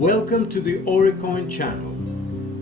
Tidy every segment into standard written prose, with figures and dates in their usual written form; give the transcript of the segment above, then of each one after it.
Welcome to the Auricoin channel.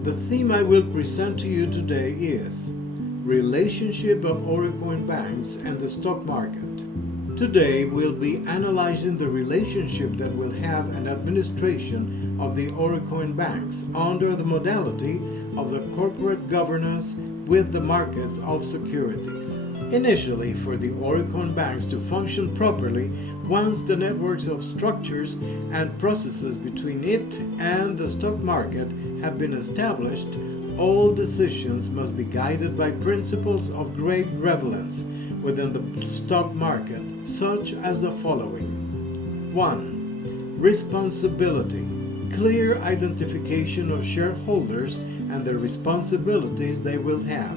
The theme I will present to you today is Relationship of Auricoin Banks and the Stock Market. Today we'll be analyzing the relationship that will have an administration of the Auricoin banks under the modality of the corporate governance with the markets of securities. Initially, for the Auricoin banks to function properly, once the networks of structures and processes between it and the stock market have been established, all decisions must be guided by principles of great relevance within the stock market, such as the following. 1. Responsibility. Clear identification of shareholders and the responsibilities they will have.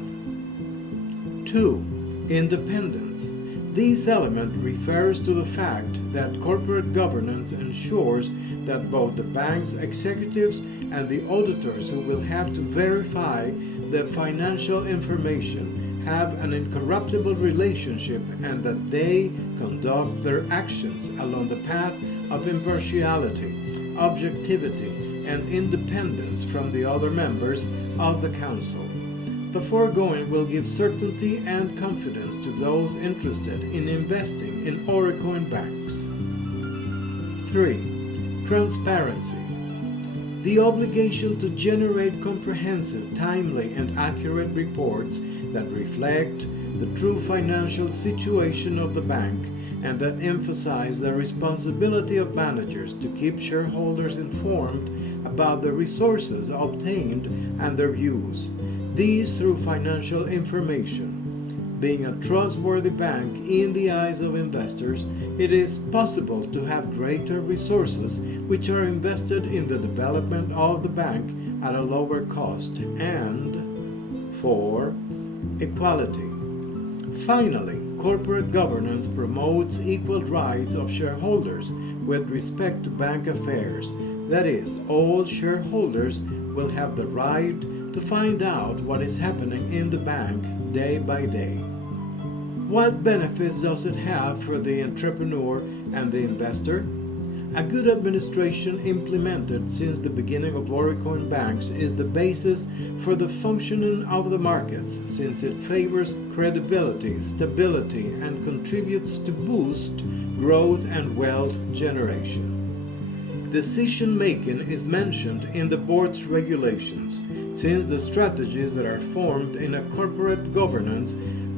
2. Independence. This element refers to the fact that corporate governance ensures that both the bank's executives and the auditors who will have to verify the financial information have an incorruptible relationship and that they conduct their actions along the path of impartiality, objectivity, and independence from the other members of the council. The foregoing will give certainty and confidence to those interested in investing in Auricoin banks. 3. Transparency. The obligation to generate comprehensive, timely, and accurate reports that reflect the true financial situation of the bank and that emphasize the responsibility of managers to keep shareholders informed about the resources obtained and their use. These through financial information. Being a trustworthy bank in the eyes of investors, it is possible to have greater resources which are invested in the development of the bank at a lower cost. And 4. Equality. Finally, corporate governance promotes equal rights of shareholders with respect to bank affairs. That is, all shareholders will have the right to find out what is happening in the bank day by day. What benefits does it have for the entrepreneur and the investor? A good administration implemented since the beginning of Auricoin banks is the basis for the functioning of the markets, since it favors credibility, stability, and contributes to boost growth and wealth generation. Decision-making is mentioned in the board's regulations, since the strategies that are formed in a corporate governance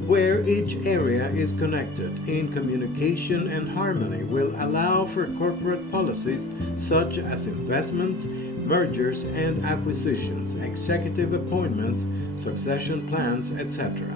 where each area is connected in communication and harmony will allow for corporate policies such as investments, mergers and acquisitions, executive appointments, succession plans, etc.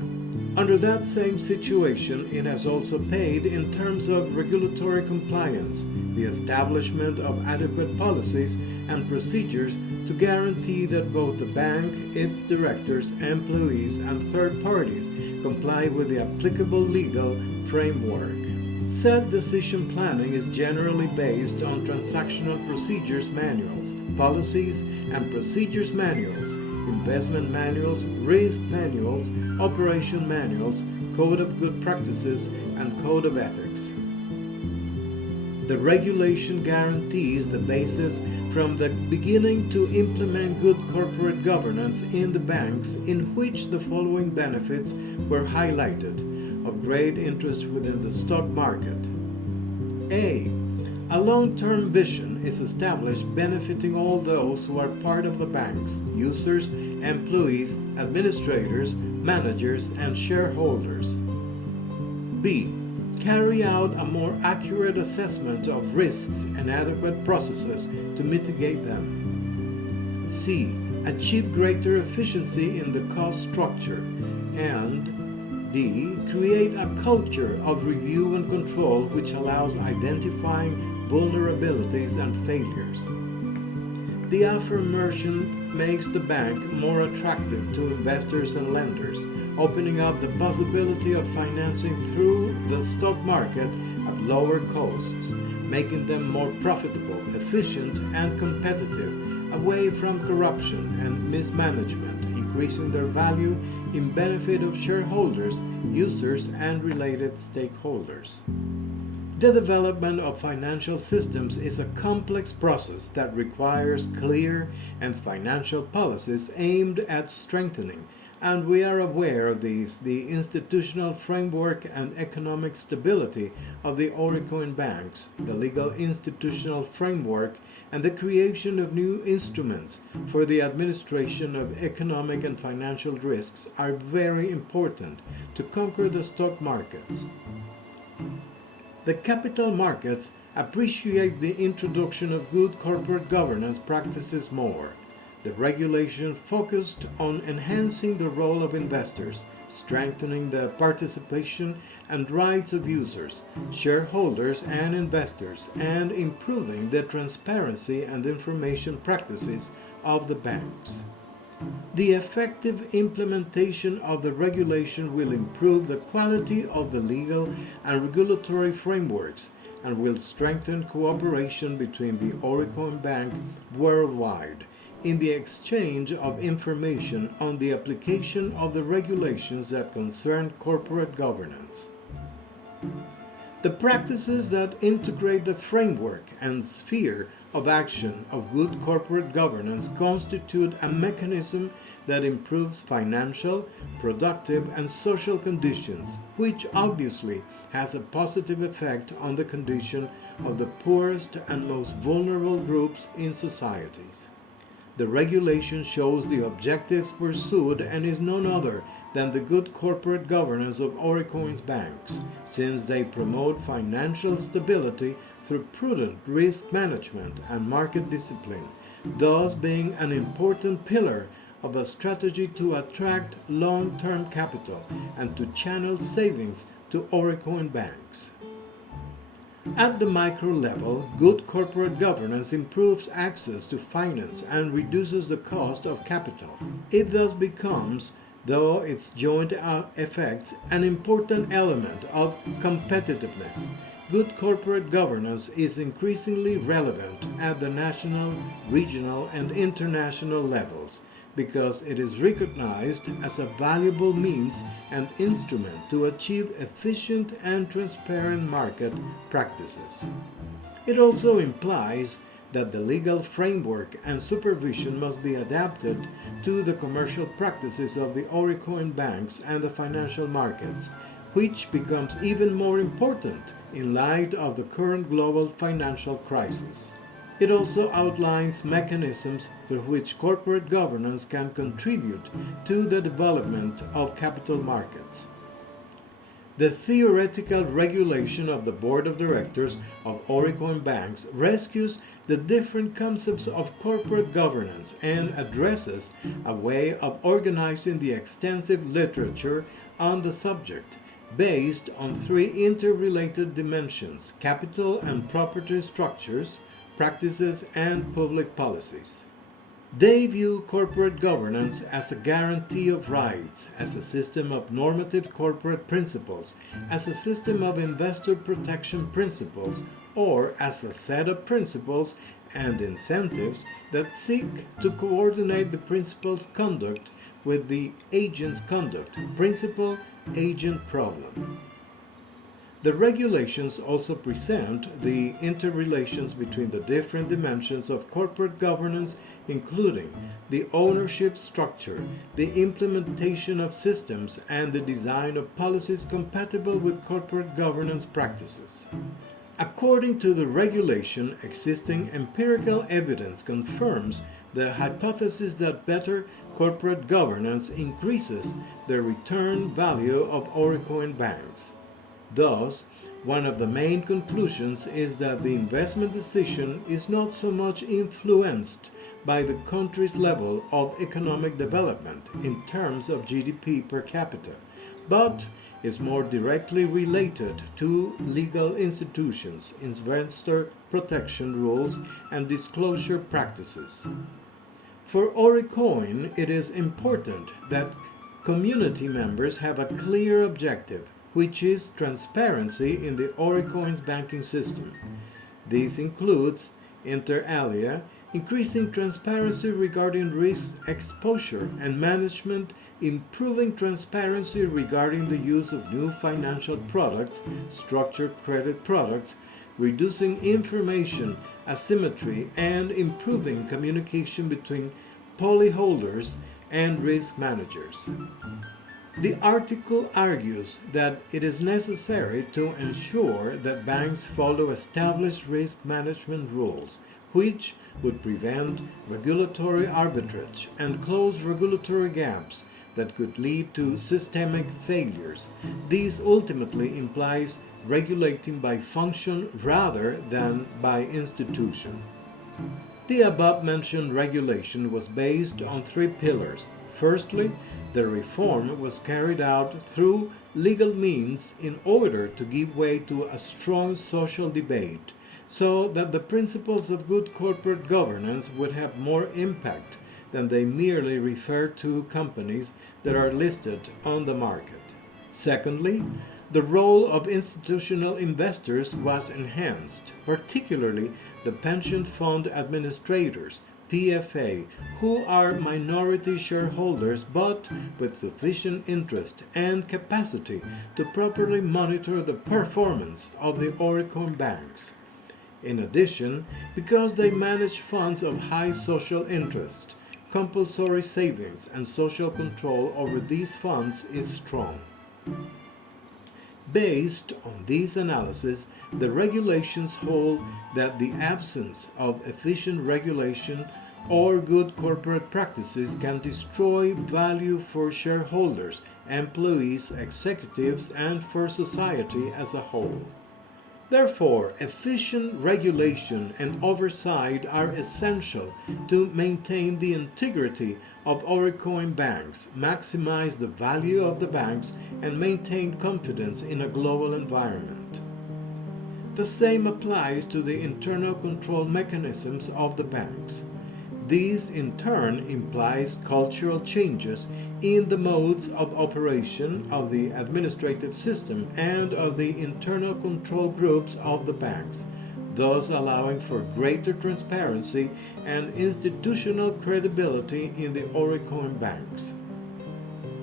Under that same situation, it has also paid in terms of regulatory compliance, the establishment of adequate policies and procedures to guarantee that both the bank, its directors, employees, and third parties comply with the applicable legal framework. Said decision planning is generally based on transactional procedures manuals, policies and procedures manuals, investment manuals, risk manuals, operation manuals, code of good practices, and code of ethics. The regulation guarantees the basis from the beginning to implement good corporate governance in the banks, in which the following benefits were highlighted of great interest within the stock market. A long-term vision is established benefiting all those who are part of the banks, users, employees, administrators, managers, and shareholders. B. Carry out a more accurate assessment of risks and adequate processes to mitigate them. C. Achieve greater efficiency in the cost structure. And D. Create a culture of review and control which allows identifying vulnerabilities and failures. The aforementioned makes the bank more attractive to investors and lenders, opening up the possibility of financing through the stock market at lower costs, making them more profitable, efficient, and competitive, away from corruption and mismanagement, increasing their value in benefit of shareholders, users, and related stakeholders. The development of financial systems is a complex process that requires clear and financial policies aimed at strengthening, and we are aware of these, the institutional framework and economic stability of the Auricoin banks, the legal institutional framework, and the creation of new instruments for the administration of economic and financial risks are very important to conquer the stock markets. The capital markets appreciate the introduction of good corporate governance practices more. The regulation focused on enhancing the role of investors, strengthening the participation and rights of users, shareholders, and investors, and improving the transparency and information practices of the banks. The effective implementation of the regulation will improve the quality of the legal and regulatory frameworks and will strengthen cooperation between the Auricoin Bank worldwide in the exchange of information on the application of the regulations that concern corporate governance. The practices that integrate the framework and sphere of action of good corporate governance constitute a mechanism that improves financial, productive, and social conditions, which obviously has a positive effect on the condition of the poorest and most vulnerable groups in societies. The regulation shows the objectives pursued and is none other than the good corporate governance of Auricoin's banks, since they promote financial stability through prudent risk management and market discipline, thus being an important pillar of a strategy to attract long-term capital and to channel savings to Auricoin banks. At the micro level, good corporate governance improves access to finance and reduces the cost of capital. It thus becomes, though its joint effects, an important element of competitiveness. Good corporate governance is increasingly relevant at the national, regional, and international levels because it is recognized as a valuable means and instrument to achieve efficient and transparent market practices. It also implies that the legal framework and supervision must be adapted to the commercial practices of the Auricoin banks and the financial markets, which becomes even more important in light of the current global financial crisis. It also outlines mechanisms through which corporate governance can contribute to the development of capital markets. The theoretical regulation of the Board of Directors of Auricoin banks rescues the different concepts of corporate governance and addresses a way of organizing the extensive literature on the subject based on three interrelated dimensions: capital and property structures, practices, and public policies. They view corporate governance as a guarantee of rights, as a system of normative corporate principles, as a system of investor protection principles, or as a set of principles and incentives that seek to coordinate the principal's conduct with the agent's conduct, principal-agent problem. The regulations also present the interrelations between the different dimensions of corporate governance, including the ownership structure, the implementation of systems, and the design of policies compatible with corporate governance practices. According to the regulation, existing empirical evidence confirms the hypothesis that better corporate governance increases the return value of Auricoin banks. Thus, one of the main conclusions is that the investment decision is not so much influenced by the country's level of economic development in terms of GDP per capita, but is more directly related to legal institutions, investor protection rules, and disclosure practices. For Auricoin, it is important that community members have a clear objective, which is transparency in the Auricoin's banking system. This includes, inter alia, increasing transparency regarding risk exposure and management, improving transparency regarding the use of new financial products, structured credit products, reducing information asymmetry, and improving communication between policyholders and risk managers. The article argues that it is necessary to ensure that banks follow established risk management rules, which would prevent regulatory arbitrage and close regulatory gaps that could lead to systemic failures. This ultimately implies regulating by function rather than by institution. The above-mentioned regulation was based on three pillars. Firstly, the reform was carried out through legal means in order to give way to a strong social debate, so that the principles of good corporate governance would have more impact than they merely refer to companies that are listed on the market. Secondly, the role of institutional investors was enhanced, particularly the pension fund administrators, PFA, who are minority shareholders but with sufficient interest and capacity to properly monitor the performance of the Auricoin banks. In addition, because they manage funds of high social interest, compulsory savings and social control over these funds is strong. Based on this analysis, the regulations hold that the absence of efficient regulation or good corporate practices can destroy value for shareholders, employees, executives, and for society as a whole. Therefore, efficient regulation and oversight are essential to maintain the integrity of Auricoin banks, maximize the value of the banks, and maintain confidence in a global environment. The same applies to the internal control mechanisms of the banks. This in turn implies cultural changes in the modes of operation of the administrative system and of the internal control groups of the banks, thus allowing for greater transparency and institutional credibility in the Auricoin banks.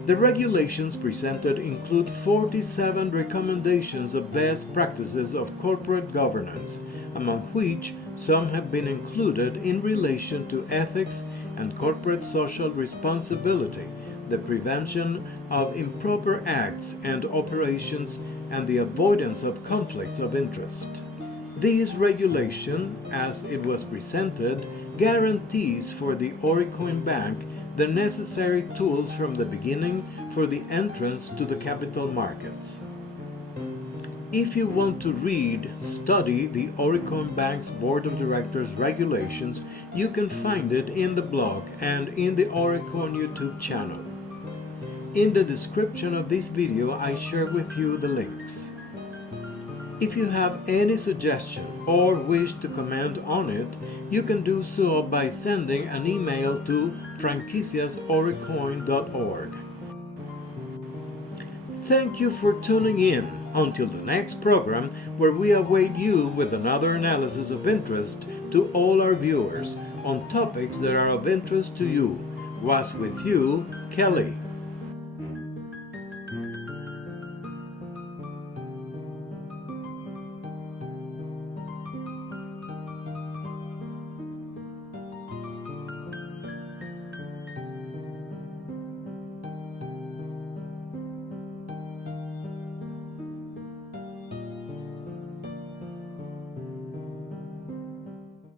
The regulations presented include 47 recommendations of best practices of corporate governance, among which some have been included in relation to ethics and corporate social responsibility, the prevention of improper acts and operations, and the avoidance of conflicts of interest. This regulation, as it was presented, guarantees for the Auricoin Bank the necessary tools from the beginning for the entrance to the capital markets. If you want to study the Auricoin Bank's Board of Directors regulations, you can find it in the blog and in the Auricoin YouTube channel. In the description of this video, I share with you the links. If you have any suggestion or wish to comment on it, you can do so by sending an email to franquiciasauricoin.org. Thank you for tuning in. Until the next program, where we await you with another analysis of interest to all our viewers on topics that are of interest to you. Was with you, Kelly.